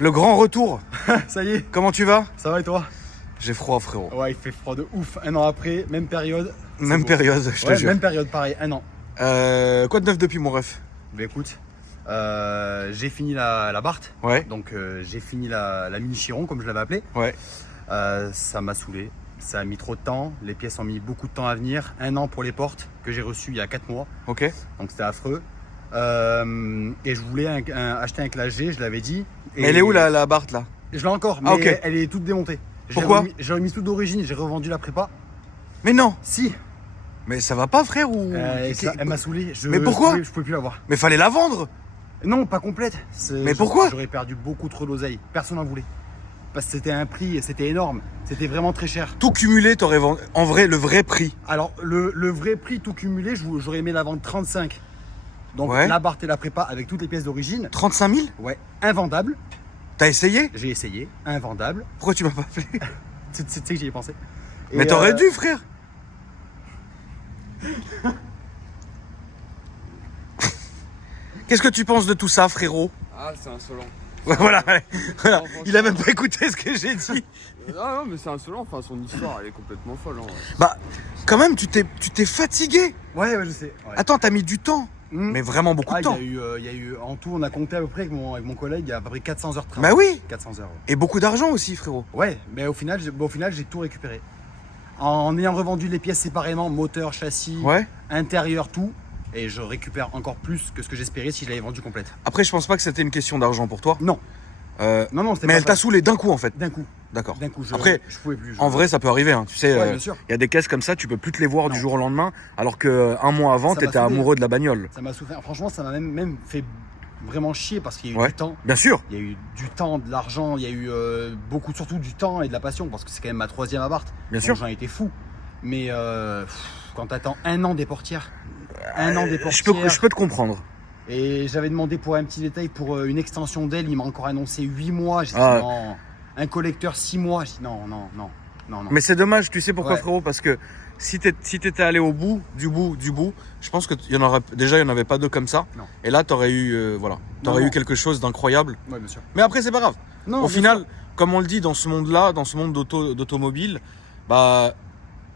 Le grand retour. Ça y est, Comment tu vas? ça va et toi? J'ai froid, frérot. Ouais, il fait froid de ouf. Un an après, même période. c'est Même beau. période, je te Ouais, jure. même période, pareil, un an. Quoi de neuf depuis mon ref? Bah écoute, j'ai fini la Barthes. Ouais, Donc j'ai fini la Mini Chiron, comme je l'avais appelé. ouais. Ça m'a saoulé. Ça a mis trop de temps. Les pièces ont mis beaucoup de temps à venir. Un an pour les portes que j'ai reçues il y a 4 mois. Ok. Donc c'était affreux. Et je voulais acheter un Classe G, je l'avais dit. Et Mais elle est où la Barthes là? Je l'ai encore, mais Ah, ok. elle est toute démontée. Pourquoi? J'ai remis tout d'origine, j'ai revendu la prépa. Mais non. Si, Mais ça va pas, frère ou... elle m'a saoulé. Mais pourquoi? Je pouvais plus l'avoir. Mais fallait la vendre. Non, pas complète. Mais pourquoi? J'aurais perdu beaucoup trop d'oseille. Personne n'en voulait. Parce que c'était un prix, c'était énorme. C'était vraiment très cher. Tout cumulé, t'aurais vendu. En vrai, le vrai prix. Alors, le vrai prix tout cumulé, j'aurais aimé la vendre 35. Donc, Ouais. la Barthes et la prépa avec toutes les pièces d'origine. 35 000? Ouais, invendable. T'as essayé? J'ai essayé, invendable. Pourquoi tu m'as pas appelé? Tu sais que j'y ai pensé. Mais Et, t'aurais dû, frère. Qu'est-ce que tu penses de tout ça, frérot? Ah, c'est insolent. Ouais, voilà, voilà. Non, Il a même pas écouté ce que j'ai dit. Non, mais c'est insolent. Enfin, son histoire, elle est complètement folle. Hein. Bah, quand même, tu t'es fatigué. Ouais, je sais. Ouais. Attends, t'as mis du temps. Hmm. Mais vraiment beaucoup de temps. Il y a eu, en tout, on a compté à peu près avec mon collègue, il y a à peu près 400 heures de travail. Bah oui. 400 heures. Et beaucoup d'argent aussi, frérot. Ouais, mais au final, j'ai tout récupéré. En ayant revendu les pièces séparément, moteur, châssis, Ouais. intérieur, tout. Et je récupère encore plus que ce que j'espérais si je l'avais vendu complète. Après, je pense pas que c'était une question d'argent pour toi. Non, non, c'était Mais pas elle t'a ça. saoulé d'un coup, en fait. D'un coup, D'accord. Après, je pouvais plus. En vrai, ça peut arriver. Hein. Tu sais, Ouais, bien sûr. y a des caisses comme ça, tu peux plus te les voir Non. du jour au lendemain, alors que un mois avant, Ça m'a t'étais saoulé. amoureux de la bagnole. Ça m'a souffert. Franchement, ça m'a même fait vraiment chier parce qu'il y a eu Ouais. du temps. Bien sûr. Il y a eu du temps, de l'argent, il y a eu beaucoup, surtout du temps et de la passion parce que c'est quand même ma 3e Abarth. Bien Donc sûr. j'en étais fou. Mais quand t'attends un an des portières, un an des Je portières. peux te comprendre. Et j'avais demandé pour un petit détail, pour une extension d'aile, il m'a encore annoncé 8 mois. J'ai dit Ah. non. Un collecteur 6 mois. J'ai dit non. Mais c'est dommage, tu sais pourquoi, Ouais. frérot? Parce que si t'étais allé au bout, du bout, je pense que il y en avait pas deux comme ça. Non. Et là, t'aurais eu, t'aurais Non. eu quelque chose d'incroyable. Ouais, bien sûr. Mais après, c'est pas grave. Non, Au bien final, sûr. comme on le dit dans ce monde-là, dans ce monde d'automobile, bah,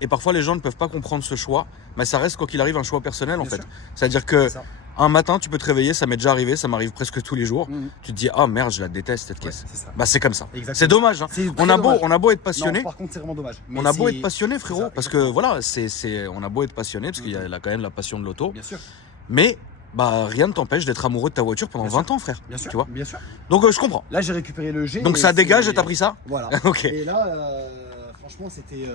et parfois les gens ne peuvent pas comprendre ce choix, mais ça reste quoi qu'il arrive un choix personnel en Bien fait. sûr. C'est-à-dire que C'est ça. un matin, tu peux te réveiller, ça m'est déjà arrivé, ça m'arrive presque tous les jours. Mhm. Tu te dis ah merde, je la déteste cette Ouais, caisse. c'est ça. Bah c'est comme ça. Exactement. C'est dommage. Hein. C'est On très a dommage. beau être passionné. Non, par contre, c'est vraiment dommage. Mais On a beau c'est- être passionné, c'est frérot, ça, parce que exactement. voilà, on a beau être passionné, parce qu'il y a quand même la passion de l'auto, Bien sûr. mais bah rien ne t'empêche d'être amoureux de ta voiture pendant Bien 20 ans, frère. Bien sûr. Tu vois. Bien sûr. Donc je comprends. Là, j'ai récupéré le G. Donc et ça dégage c'est- et t'as pris ça. Voilà. Ok. Et là, franchement, c'était.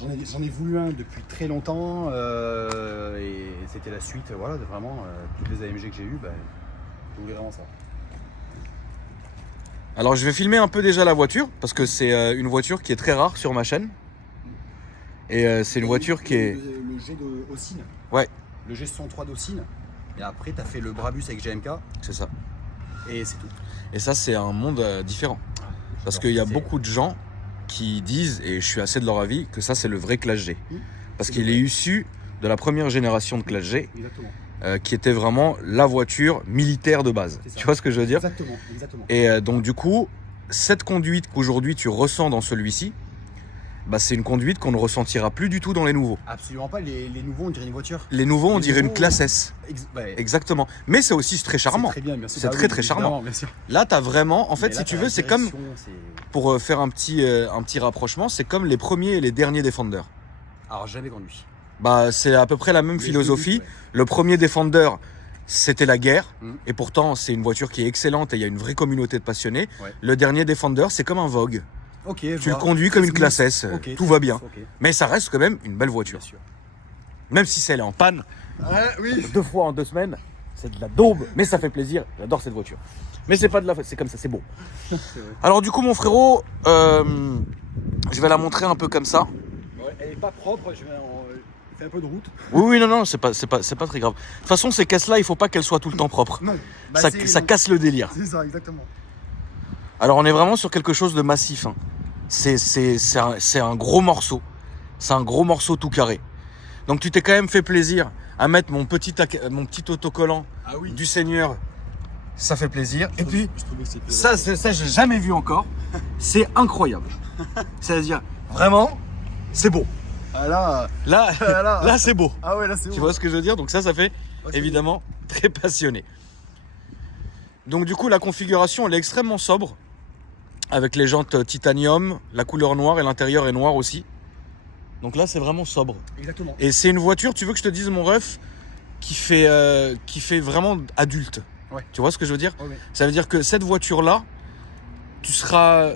J'en ai voulu un depuis très longtemps et c'était la suite. Voilà, de vraiment toutes les AMG que j'ai eues, ben, je voulais vraiment ça. Alors je vais filmer un peu déjà la voiture parce que c'est une voiture qui est très rare sur ma chaîne. Et c'est une voiture qui est... Le G d'Ossine. Ouais, Le G63 d'Ossine. Et après, t'as fait le Brabus avec GMK c'est ça. et c'est tout. Et ça c'est un monde différent. Parce qu'il y a C'est- beaucoup de gens qui disent, et je suis assez de leur avis, que ça c'est le vrai Classe G. Oui, Parce c'est qu'il le est vrai. issu de la première génération de Classe G, Exactement. qui était vraiment la voiture militaire de base. C'est ça. Tu vois ce que je veux dire? Exactement. Exactement. Et donc du coup, cette conduite qu'aujourd'hui tu ressens dans celui-ci, bah, c'est une conduite qu'on ne ressentira plus du tout dans les nouveaux. Absolument pas. Les nouveaux, on dirait une voiture. Les nouveaux, on Les dirait une nouveaux, classe S. Ouais. Exactement. Mais c'est aussi très charmant. C'est très bien, bien sûr. C'est Bah très, oui, très charmant. évidemment, bien sûr. Là, tu as vraiment, en fait, Mais si là, tu t'as veux, la c'est comme, direction, c'est- pour faire un petit rapprochement, c'est comme les premiers et les derniers Defender. Alors, jamais conduit. Bah, c'est à peu près la même Mais philosophie. je me dis, Le premier Defender, c'était la guerre. Mhm. Et pourtant, c'est une voiture qui est excellente et il y a une vraie communauté de passionnés. Ouais. Le dernier Defender, c'est comme un Vogue. Ok, Tu le conduis comme une classe S. Ok, Tout va bien. Ok, Mais ça reste quand même une belle voiture. bien sûr. Même si celle est en panne, Ouais, oui. 2 fois en 2 semaines, c'est de la daube, mais ça fait plaisir. J'adore cette voiture. Mais c'est pas de la, c'est comme ça, c'est beau. C'est vrai. Alors du coup, mon frérot, je vais la montrer un peu comme ça. Ouais, elle est pas propre, il fait un peu de route. Oui, non, c'est pas très grave. De toute façon, ces caisses-là, il faut pas qu'elles soient tout le temps propres. Non. Bah, Ça casse le délire. C'est ça, exactement. Alors, on est vraiment sur quelque chose de massif. Hein. C'est un gros morceau. C'est un gros morceau tout carré. Donc, tu t'es quand même fait plaisir à mettre mon petit autocollant Ah oui. du Seigneur Ça fait plaisir. Et puis, Je trouvais que c'était ça j'ai jamais vu encore. C'est incroyable. C'est-à-dire, vraiment, c'est beau. Ah là, Là, là. là c'est beau. ah ouais, là c'est Tu bon. vois ce que je veux dire? Donc ça fait Ouais, c'est évidemment très passionné. Donc du coup, la configuration, elle est extrêmement sobre. Avec les jantes titanium, la couleur noire et l'intérieur est noir aussi. Donc là, c'est vraiment sobre. Exactement. Et c'est une voiture, tu veux que je te dise mon ref, qui fait vraiment adulte. Ouais. Tu vois ce que je veux dire? Ouais, ouais. Ça veut dire que cette voiture-là, tu seras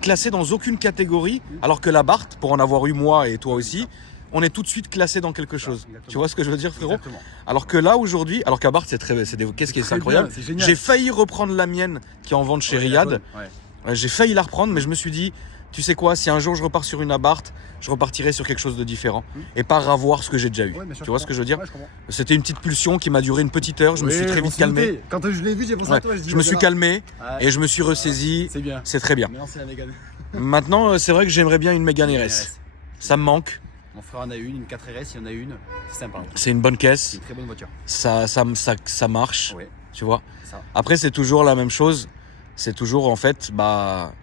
classé dans aucune catégorie, alors que la Barth, pour en avoir eu moi et toi aussi, on est tout de suite classé dans quelque chose. exactement. Tu vois ce que je veux dire, frérot? Exactement. Alors que là, aujourd'hui, alors qu'à Barth, qu'est-ce qui est Très incroyable. bien, c'est génial. J'ai failli reprendre la mienne qui est en vente chez Ouais, Riyad. ouais. J'ai failli la reprendre, mais je me suis dit, tu sais quoi, si un jour je repars sur une Abarth, je repartirai sur quelque chose de différent et pas revoir ce que j'ai déjà eu. Ouais, bien sûr, Tu vois ce que je veux dire? Ouais, je comprends. C'était une petite pulsion qui m'a duré une petite heure, je me Oui, suis très on vite s'est calmé. douté. Quand je l'ai vu, j'ai pensé Ouais, à toi. je me suis calmé Ouais. et je me suis ressaisi, C'est bien. c'est très bien. Maintenant, c'est la Mégane. Maintenant, c'est vrai que j'aimerais bien une Mégane RS. Ça me manque, Mon frère en a une 4RS, il y en a une. C'est sympa. c'est une bonne C'est caisse, une très bonne voiture. ça marche, Ouais, tu vois. c'est ça. Après, c'est toujours la même chose, c'est toujours en fait,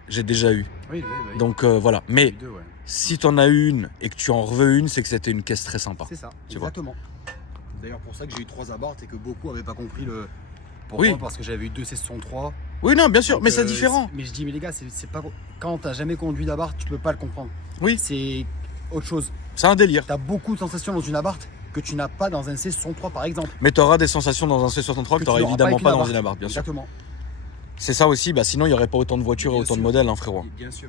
j'ai déjà eu. Oui, oui, oui. Donc voilà. Mais Les deux, ouais. si t'en as une et que tu en veux une, c'est que c'était une caisse très sympa. C'est ça, Tu vois. exactement. D'ailleurs, pour ça que j'ai eu 3 Abarth et que beaucoup n'avaient pas compris le. Pourquoi? Oui. Parce que j'avais eu 2 C63. Oui, non, bien sûr, mais c'est Donc, différent. Mais je dis, mais les gars, c'est pas. Quand t'as jamais conduit d'Abarth, tu peux pas le comprendre. Oui, C'est autre chose. c'est un délire. T'as beaucoup de sensations dans une Abarth que tu n'as pas dans un C63 par exemple. Mais t'auras des sensations dans un C63 que tu t'auras n'auras évidemment avec pas dans une Abarth, bien sûr. Exactement. C'est ça aussi, sinon il n'y aurait pas autant de voitures et Bien autant de sûr. modèles, hein, frérot. Bien sûr.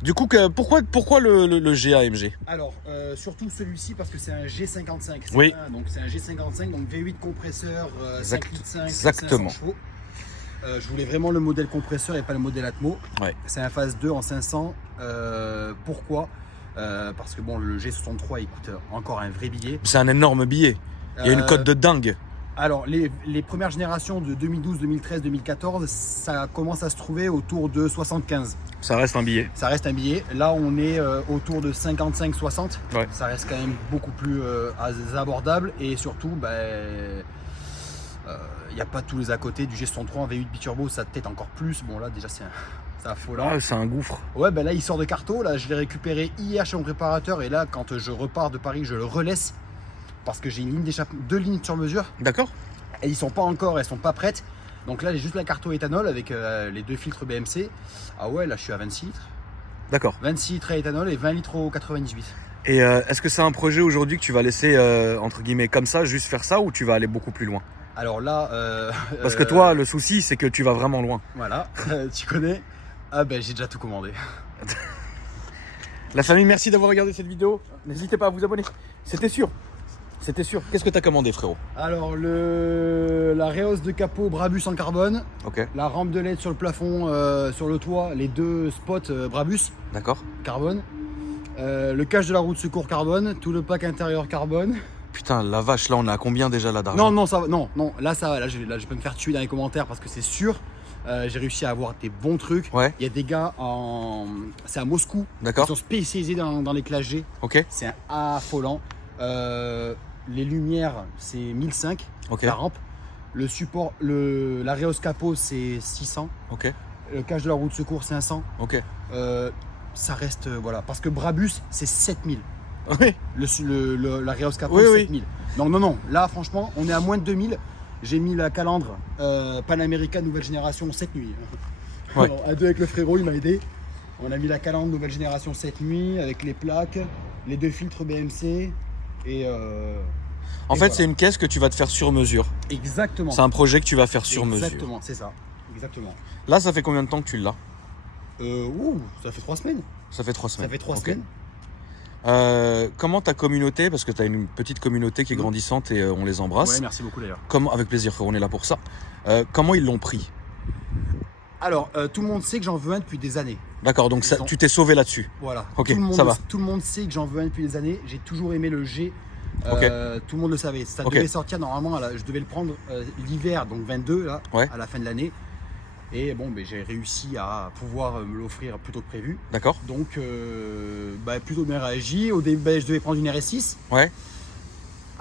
Du coup, pourquoi le GAMG? Alors, surtout celui-ci parce que c'est un G55. Oui. Donc c'est un G55, donc V8 compresseur, 5 litres 5, Exactement. 500 chevaux. Je voulais vraiment le modèle compresseur et pas le modèle Atmo. Ouais. C'est un phase 2 en 500. Pourquoi? Parce que bon, le G63 il coûte encore un vrai billet. C'est un énorme billet. Il y a une cote de dingue. Alors, les premières générations de 2012, 2013, 2014, ça commence à se trouver autour de 75. Ça reste un billet. Ça reste un billet. Là, on est autour de 55-60. Ouais. Ça reste quand même beaucoup plus abordable. Et surtout, il n'y a pas tous les à côté du G63 en V8 biturbo. Ça tête encore plus. Bon, là, déjà, c'est affolant. Ah, c'est un gouffre. Ouais, là, il sort de carto. Là, je l'ai récupéré hier chez mon préparateur. Et là, quand je repars de Paris, je le relaisse. Parce que j'ai une ligne d'échappement, 2 lignes sur mesure. D'accord. Et ils sont pas encore, elles sont pas prêtes. Donc là, j'ai juste la carto éthanol avec les 2 filtres BMC. Ah ouais, là, je suis à 26 litres. D'accord. 26 litres à éthanol et 20 litres au 98. Et est-ce que c'est un projet aujourd'hui que tu vas laisser, entre guillemets, comme ça, juste faire ça, ou tu vas aller beaucoup plus loin? Alors là... Parce que toi, le souci, c'est que tu vas vraiment loin. Voilà, tu connais. Ah j'ai déjà tout commandé. La famille, merci d'avoir regardé cette vidéo. N'hésitez pas à vous abonner. C'était sûr. C'était sûr. Qu'est-ce que t'as commandé, frérot? Alors, la réhausse de capot Brabus en carbone, Ok. la rampe de LED sur le plafond, sur le toit, les 2 spots Brabus D'accord. carbone, le cache de la roue de secours carbone, tout le pack intérieur carbone. Putain, la vache, là, on est à combien déjà là d'argent? Non, ça va, non, là ça va, là je peux me faire tuer dans les commentaires parce que c'est sûr. J'ai réussi à avoir des bons trucs. Ouais. Il y a des gars c'est à Moscou. D'accord. Ils sont spécialisés dans les classes G. Ok. C'est affolant. Les lumières, c'est 1005. Ok. La rampe. Le support, la réhausse capot, c'est 600. Ok. Le cache de la roue de secours, 500. Ok. Ça reste, voilà. Parce que Brabus, c'est 7000. Oui. La réhausse capot, Oui, c'est oui. 7000. Non. Là, franchement, on est à moins de 2000. J'ai mis la calandre Panamérica nouvelle génération cette nuit. Ouais. Alors, à 2 avec le frérot, il m'a aidé. On a mis la calandre nouvelle génération cette nuit avec les plaques, les 2 filtres BMC et. En fait, voilà. c'est une caisse que tu vas te faire sur mesure. Exactement. C'est un projet que tu vas faire sur mesure. Exactement, c'est ça. Exactement. Là, ça fait combien de temps que tu l'as? Ça fait 3 semaines. Ça fait 3 semaines. Ça fait 3 Ok. semaines. Comment ta communauté, parce que tu as une petite communauté qui est grandissante et on les embrasse. Ouais, merci beaucoup d'ailleurs. Comment, avec plaisir, frère, on est là pour ça. Comment ils l'ont pris? Alors, tout le monde sait que j'en veux un depuis des années. D'accord, donc ça, Ils ont- tu t'es sauvé là-dessus. Voilà. Ok, tout le monde, ça va. Tout le monde sait que j'en veux un depuis des années. J'ai toujours aimé le G. Ok. Tout le monde le savait. Ça Ok. devait sortir normalement. Je devais le prendre l'hiver, donc 22 là, Ouais. à la fin de l'année. Et bon, j'ai réussi à pouvoir me l'offrir plus tôt que prévu. D'accord. Donc, plutôt bien réagi. Au début, je devais prendre une RS6. Ouais.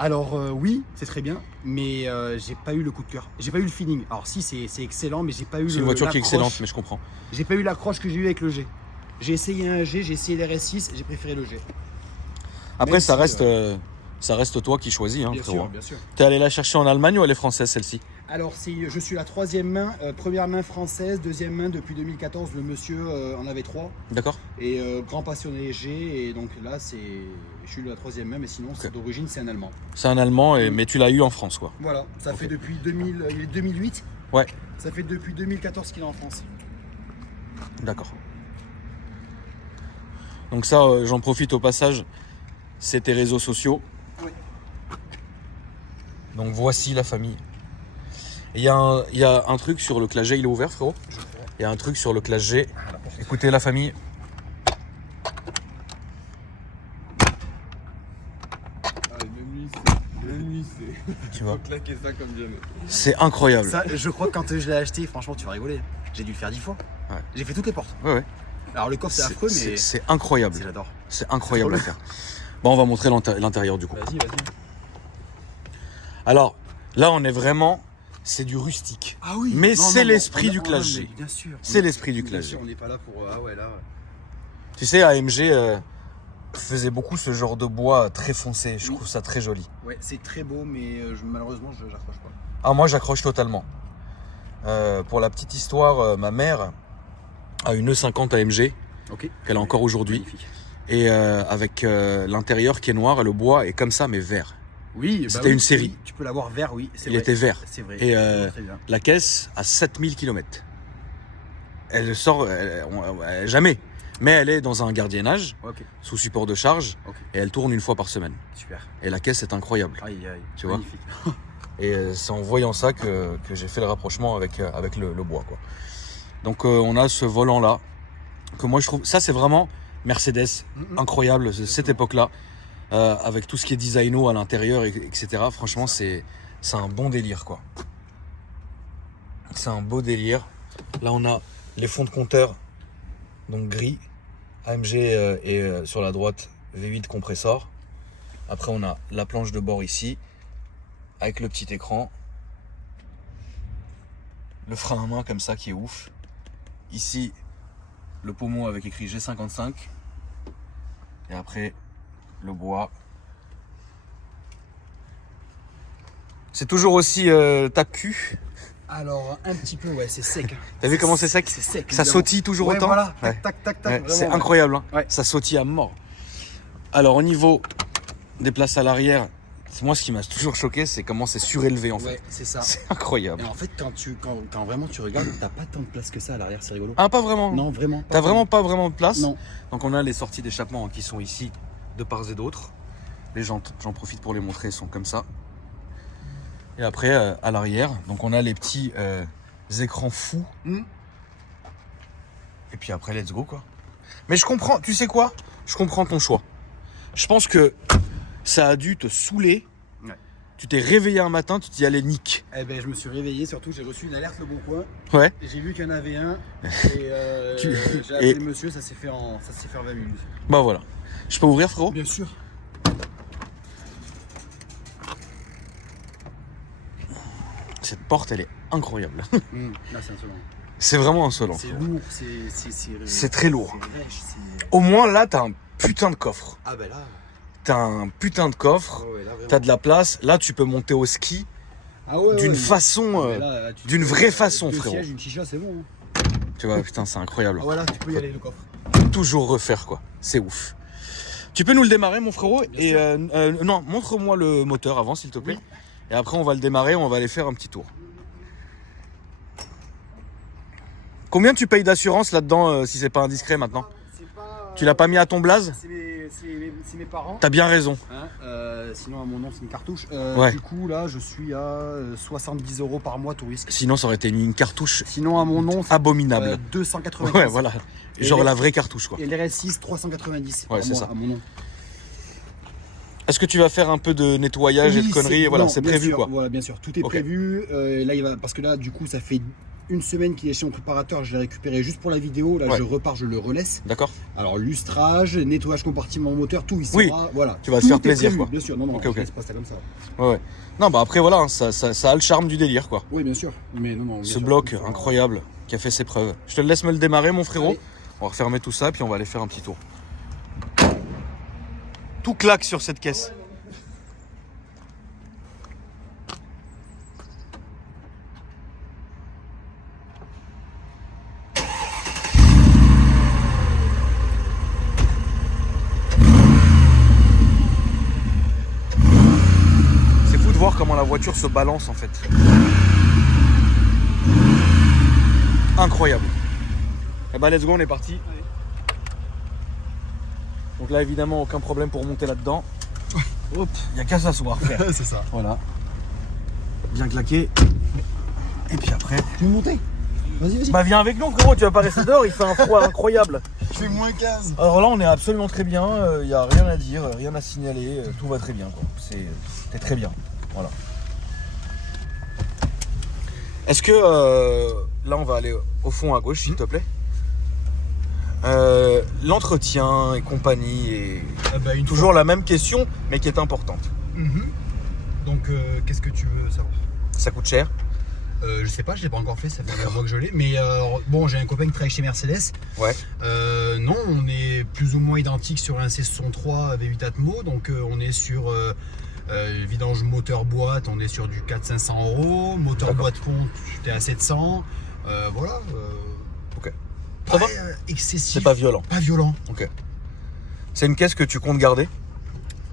Alors oui, c'est très bien, mais j'ai pas eu le coup de cœur. J'ai pas eu le feeling. Alors si, c'est excellent, mais j'ai pas eu C'est une voiture qui est l'accroche. excellente, mais je comprends. J'ai pas eu l'accroche que j'ai eu avec le G. J'ai essayé un G, j'ai essayé l'RS6, j'ai préféré le G. Après, Même ça si, reste toi qui choisis, hein, Bien frérot. sûr, bien sûr. T'es allé la chercher en Allemagne ou elle est française celle-ci? Alors je suis la troisième main, première main française, deuxième main depuis 2014. Le monsieur en avait 3 D'accord. et grand passionné G. Et donc là, je suis la troisième main, mais sinon d'origine c'est un Allemand. C'est un Allemand, mais tu l'as eu en France, quoi. Voilà, ça Ok. fait depuis 2008. Ouais, Ça fait depuis 2014 qu'il est en France. d'accord. Donc ça, j'en profite au passage, c'est tes réseaux sociaux. Oui. Donc voici la famille. Il y a un truc sur le classe G, il est ouvert, frérot? Je crois. Il y a un truc sur le classe G. Ah, la porte. Écoutez la famille. Même lui, c'est. Tu vois, Faut claquer ça comme jamais. c'est incroyable. Ça, je crois que quand je l'ai acheté, franchement, tu vas rigoler. J'ai dû le faire 10 fois. Ouais. J'ai fait toutes les portes. Ouais, ouais. Alors le coffre c'est affreux, mais c'est incroyable. j'adore. C'est incroyable à C'est faire. Bon, on va montrer l'intérieur du coup. Vas-y. Alors, là, on est vraiment... C'est du rustique. Ah oui. Mais c'est l'esprit du classe mais G. Bien sûr. C'est l'esprit du Bien classe sûr, G. on n'est pas là pour. Ah ouais, là. Ouais. Tu sais, AMG faisait beaucoup ce genre de bois très foncé. Je Oui. trouve ça très joli. Ouais, c'est très beau, mais malheureusement, je n'accroche pas. Ah, moi, j'accroche totalement. Pour la petite histoire, ma mère a une E50 AMG Ok. qu'elle a encore aujourd'hui. Magnifique. Et avec l'intérieur qui est noir et le bois est comme ça, mais vert. Oui, C'était une série. oui, tu peux l'avoir vert, oui. Il était vert. C'est vrai. Et Très bien. la caisse a 7000 km. Elle sort jamais. Mais elle est dans un gardiennage, Ok. sous support de charge, Ok. et elle tourne une fois par semaine. Super. Et la caisse est incroyable. Aïe aïe. Tu vois. Magnifique. Et c'est en voyant ça que j'ai fait le rapprochement avec le bois, quoi. Donc on a ce volant-là, que moi je trouve... Ça c'est vraiment Mercedes, incroyable, cette époque-là, avec tout ce qui est designo à l'intérieur, etc. Franchement, c'est un bon délire, quoi. C'est un beau délire. Là, on a les fonds de compteur, donc gris. AMG est sur la droite, V8 compresseur. Après, on a la planche de bord ici, avec le petit écran. Le frein à main comme ça qui est ouf. Ici, le pommeau avec écrit G55. Et après, le bois. C'est toujours aussi tape-cul. Alors, un petit peu, ouais, c'est sec. T'as vu comment c'est sec? C'est sec. Ça évidemment. sautille toujours Ouais, autant. Voilà, Ouais. tac, tac, tac, Ouais, vraiment, c'est ouais. incroyable, hein. Ouais. Ça sautille à mort. Alors au niveau des places à l'arrière, moi ce qui m'a toujours choqué, c'est comment c'est surélevé en fait. Ouais, c'est ça. C'est incroyable. Et en fait, quand vraiment tu regardes, t'as pas tant de place que ça à l'arrière, c'est rigolo. Ah, pas vraiment. Non, vraiment. T'as vraiment pas vraiment de place. Non. Donc on a les sorties d'échappement qui sont ici de part et d'autre. Les jantes, j'en profite pour les montrer, sont comme ça. Et après à l'arrière, donc on a les petits écrans fous. Hmm. Et puis après, let's go quoi. Mais je comprends, tu sais quoi? Je comprends ton choix. Je pense que ça a dû te saouler. Ouais. Tu t'es réveillé un matin, tu t'y allais nique. Eh ben, je me suis réveillé, surtout j'ai reçu une alerte Le Bon Coin. Ouais. Et j'ai vu qu'il y en avait un. Et Tu- j'ai appelé et- le monsieur, ça s'est fait en 20 minutes. Bah voilà. Je peux ouvrir, frérot? Bien sûr. Cette porte, elle est incroyable. Là, c'est insolent. C'est vraiment insolent. C'est frérot. lourd, C'est très lourd. C'est rêche, c'est. Au moins là, t'as un putain de coffre. Ah, ben là. T'as un putain de coffre. Ouais, là, vraiment. T'as de la place. Là, tu peux monter au ski Ah ouais, d'une ouais, façon. Ah, mais là, tu d'une peux- vraie façon, deux frérot. sièges, une chicha, c'est bon. Hein. Tu vois, putain, c'est incroyable. Ah, voilà, tu peux y aller, le coffre. Toujours refaire, quoi. C'est ouf. Tu peux nous le démarrer, mon frérot? Bien Et sûr. non, montre-moi le moteur avant, s'il te plaît. Oui. Et après, on va le démarrer. On va aller faire un petit tour. Combien tu payes d'assurance là-dedans, si c'est pas indiscret maintenant? C'est pas. Tu l'as pas mis à ton blaze? C'est mes parents. T'as bien raison. Hein, sinon, à mon nom, c'est une cartouche. Ouais. Du coup, là, je suis à 70 € par mois, tout risque. Sinon, ça aurait été une cartouche Sinon, à mon nom, c'est abominable. 295. Ouais, voilà. Et Genre les- la vraie cartouche, quoi. Et l'RS6, 390. Ouais, par c'est mois, ça. À mon nom. Est-ce que tu vas faire un peu de nettoyage et de Oui, conneries? Voilà, non, c'est bien prévu, sûr, quoi. Voilà, bien sûr. Tout est Ok. prévu. Là, parce que là, du coup, ça fait une semaine qu'il est chez mon préparateur, je l'ai récupéré juste pour la vidéo. Là, Ouais. je repars, je le relaisse. D'accord. Alors, lustrage, nettoyage compartiment moteur, tout, il sera. Oui. Voilà. Tu vas te Tout faire est plaisir, prévu, quoi. Bien sûr, non, Ok, je ok. laisse pas ça comme ça. Ouais. Non, bah après, voilà, hein, ça a le charme du délire, quoi. Oui, bien sûr. Mais non, bien Ce sûr, bloc il faut- incroyable qui a fait ses preuves. Je te laisse me le démarrer, mon frérot. Allez. On va refermer tout ça, puis on va aller faire un petit tour. Tout claque sur cette caisse. C'est fou de voir comment la voiture se balance en fait. Incroyable. Eh ben let's go, on est parti. Donc là évidemment aucun problème pour monter là-dedans. Hop, il n'y a qu'à s'asseoir, frère. C'est ça. Voilà. Bien claqué. Et puis après. Tu veux monter? Vas-y. Bah viens avec nous frérot, tu vas pas rester dehors, il fait un froid incroyable. Je fais moins 15. Alors là on est absolument très bien, il n'y a rien à dire, rien à signaler, tout va très bien quoi. C'est très bien. Voilà. Est-ce que là on va aller au fond à gauche s'il te plaît. L'entretien et compagnie est toujours la même question mais qui est importante. Donc, qu'est-ce que tu veux savoir? Ça coûte cher. Je sais pas, je l'ai pas encore fait, ça fait un mois que je l'ai. Mais bon, j'ai un copain qui travaille chez Mercedes. Ouais. Non, on est plus ou moins identique sur un C63 V8 Atmo. Donc, on est sur vidange moteur boîte, on est sur du 400-500 €. Moteur D'accord. boîte pompe, j'étais à 700. Voilà. Ok. Ça va excessif. C'est pas violent. Pas violent. Ok. C'est une caisse que tu comptes garder?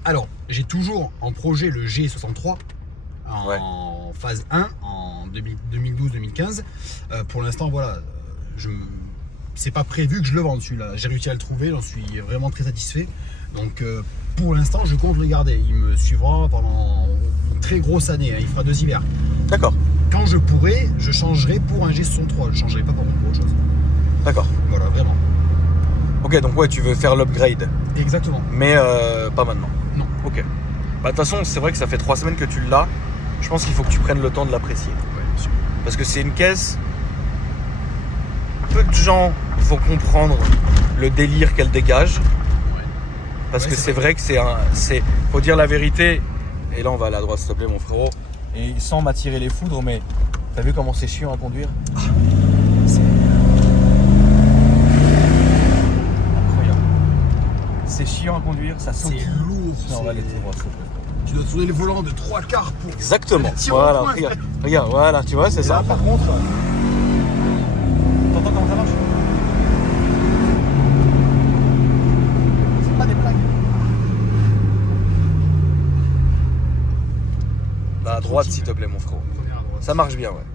Alors, j'ai toujours en projet le G63 en Ouais. phase 1 en 2012-2015. Pour l'instant, voilà, c'est pas prévu que je le vende celui-là. J'ai réussi à le trouver, j'en suis vraiment très satisfait. Donc, pour l'instant, je compte le garder. Il me suivra pendant une très grosse année. Il fera 2 hivers. D'accord. Quand je pourrai, je changerai pour un G63. Je changerai pas pour autre chose. D'accord. Voilà, vraiment. Ok, donc ouais, tu veux faire l'upgrade, Exactement. mais pas maintenant. Non. Ok. Bah de toute façon, c'est vrai que ça fait 3 semaines que tu l'as. Je pense qu'il faut que tu prennes le temps de l'apprécier. Ouais, bien sûr. Parce que c'est une caisse. Peu de gens vont comprendre le délire qu'elle dégage. Parce Ouais, que c'est c'est vrai que c'est. Faut dire la vérité. Et là, on va aller à droite, s'il te plaît, mon frérot. Et sans m'attirer les foudres, mais t'as vu comment c'est chiant à conduire? Incroyable. C'est chiant à conduire, ça saute. C'est lourd. Non, on va aller c'est- tout droit, s'il te plaît. Tu dois tourner le volant de 3/4 pour. Exactement. Tiens, au Voilà, point, regarde, regarde, voilà, tu vois, c'est ça. Là, par contre, T'entends comment ça marche? c'est pas des blagues. Là, à droite, s'il te plaît, mon frérot. Première à droite. Ça marche bien, ouais.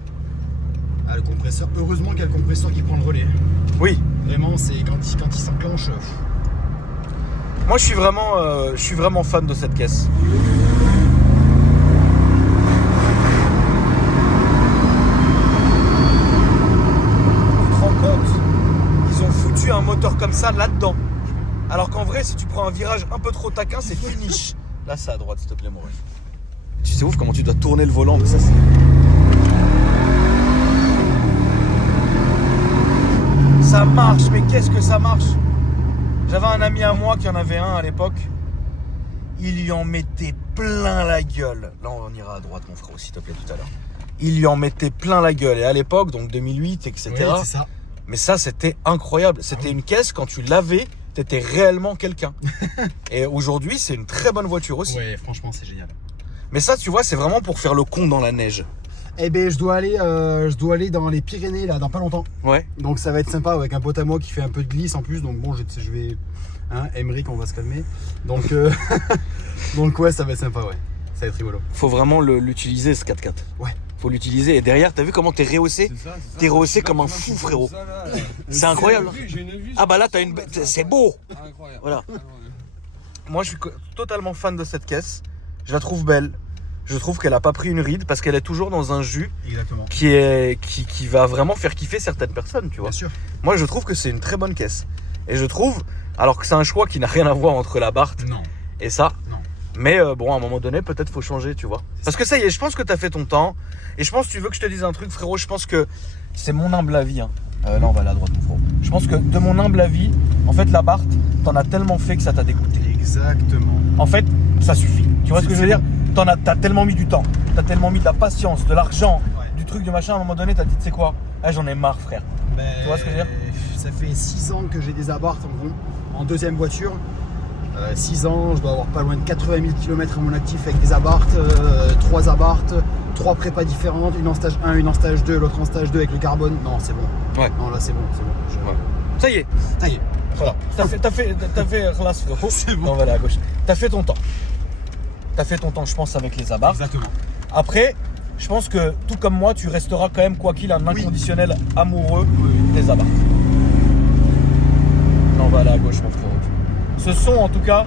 Ah, le compresseur. Heureusement qu'il y a le compresseur qui prend le relais. Oui. Vraiment, c'est quand il s'enclenche. Moi, je suis vraiment fan de cette caisse. Tu te rends compte? Ils ont foutu un moteur comme ça là-dedans. Alors qu'en vrai, si tu prends un virage un peu trop taquin, c'est finish. Là, c'est à droite, s'il te plaît, mon ref. Tu sais ouf comment tu dois tourner le volant, mais ça c'est. Ça marche, mais qu'est-ce que ça marche? J'avais un ami à moi qui en avait un à l'époque. Il lui en mettait plein la gueule. Là, on ira à droite, mon frère, s'il te plaît, tout à l'heure. Il lui en mettait plein la gueule. Et à l'époque, donc 2008, etc. Ouais, c'est ça. Mais ça, c'était incroyable. C'était une caisse, quand tu l'avais, t'étais réellement quelqu'un. Et aujourd'hui, c'est une très bonne voiture aussi. Ouais, franchement, c'est génial. Mais ça, tu vois, c'est vraiment pour faire le con dans la neige. Eh ben, je dois aller dans les Pyrénées là, dans pas longtemps. Ouais. Donc ça va être sympa avec un pote à moi qui fait un peu de glisse en plus. Donc bon, je vais, hein, Emmerich, on va se calmer. Donc, donc ouais, ça va être sympa, ouais. Ça va être rigolo. Faut vraiment l'utiliser, ce 4x4. Ouais. Faut l'utiliser. Et derrière, t'as vu comment t'es rehaussé? T'es rehaussé comme un fou, frérot. C'est incroyable. J'ai une vue. Ah bah là, t'as une. C'est beau. Incroyable. Voilà. Moi, je suis totalement fan de cette caisse. Je la trouve belle. Je trouve qu'elle a pas pris une ride parce qu'elle est toujours dans un jus Exactement. qui va vraiment faire kiffer certaines personnes, tu vois. Bien sûr. Moi, je trouve que c'est une très bonne caisse. Et je trouve, alors que c'est un choix qui n'a rien à voir entre la Barthes Non. et ça, Non. Mais bon, à un moment donné, peut-être faut changer, tu vois. Parce que ça y est, je pense que t'as fait ton temps. Et je pense, tu veux que je te dise un truc, frérot, je pense que c'est mon humble avis. Hein. Là, on va aller à droite, mon frérot. Je pense que de mon humble avis, en fait, la Barthes, t'en as tellement fait que ça t'a dégoûté. Exactement. En fait, ça suffit. Tu vois ce que je veux dire? T'as tellement mis du temps, t'as tellement mis de la patience, de l'argent, du truc, du machin. À un moment donné, t'as dit, tu sais quoi? Ah, j'en ai marre, frère. Tu vois ce que je veux dire? Ça fait 6 ans que j'ai des Abarth en deuxième voiture. 6 ans, je dois avoir pas loin de 80 000 km à mon actif avec des Abarth, 3 Abarth, 3 prépas différentes, une en stage 1, une en stage 2, l'autre en stage 2 avec le carbone. Non, c'est bon. Ouais. Non, là, c'est bon. Ouais. Ça y est. Ça y est. Voilà. T'as fait relax, frérot. C'est bon. On va aller à gauche. T'as fait ton temps. T'as fait ton temps, je pense, avec les Abarth. Exactement. Après, je pense que tout comme moi, tu resteras quand même, quoi qu'il, un inconditionnel amoureux des Abarth. On va aller à gauche, mon frérot. Ce son, en tout cas,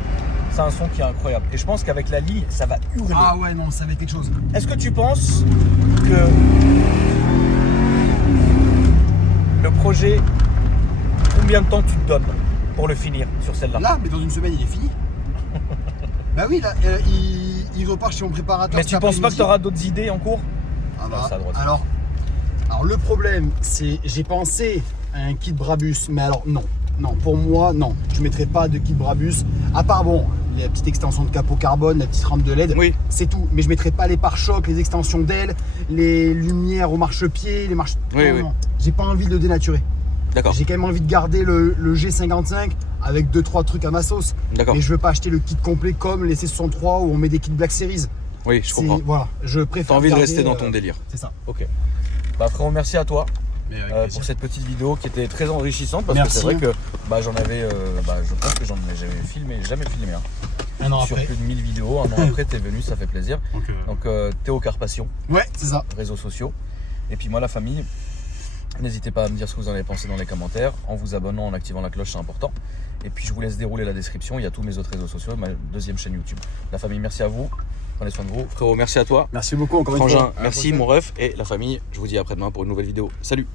c'est un son qui est incroyable. Et je pense qu'avec la ligne, ça va hurler. Ah ouais, non, ça va être quelque chose. Est-ce que tu penses que le projet, combien de temps tu te donnes pour le finir sur celle-là? Là, mais dans une semaine, il est fini. Bah oui, là, il repart chez mon préparateur. Mais tu penses pas que tu auras d'autres idées en cours? Ah bah, Non, c'est à droite. alors, le problème, c'est j'ai pensé à un kit Brabus, mais alors non. Non, pour moi, non. Je ne mettrai pas de kit Brabus. À part, bon, la petite extension de capot carbone, la petite rampe de LED, Oui. c'est tout. Mais je ne mettrai pas les pare-chocs, les extensions d'ailes, les lumières au marchepied, les marches... Oui, non, oui. non. J'ai pas envie de le dénaturer. D'accord. J'ai quand même envie de garder le G55 avec 2-3 trucs à ma sauce. D'accord. Mais je veux pas acheter le kit complet comme les C63 où on met des kits Black Series. Oui, je comprends. Voilà, je préfère. T'as envie de garder, rester dans ton délire. C'est ça. Ok. Bah frérot, merci à toi Mais avec plaisir. pour cette petite vidéo qui était très enrichissante parce Merci. que c'est vrai que j'en avais, je pense que j'en ai jamais filmé. Hein. Un an Sur après. plus de 1000 vidéos, un an après t'es venu, ça fait plaisir. Donc Théo Carpation, Ouais, c'est ça. réseaux sociaux. Et puis moi la famille, n'hésitez pas à me dire ce que vous en avez pensé dans les commentaires, en vous abonnant, en activant la cloche, c'est important. Et puis je vous laisse dérouler la description, il y a tous mes autres réseaux sociaux, ma deuxième chaîne YouTube. La famille, merci à vous, prenez soin de vous. Frérot, merci à toi. Merci beaucoup encore une Frangin, fois. À la merci prochaine. mon ref. Et la famille, je vous dis après demain pour une nouvelle vidéo. Salut!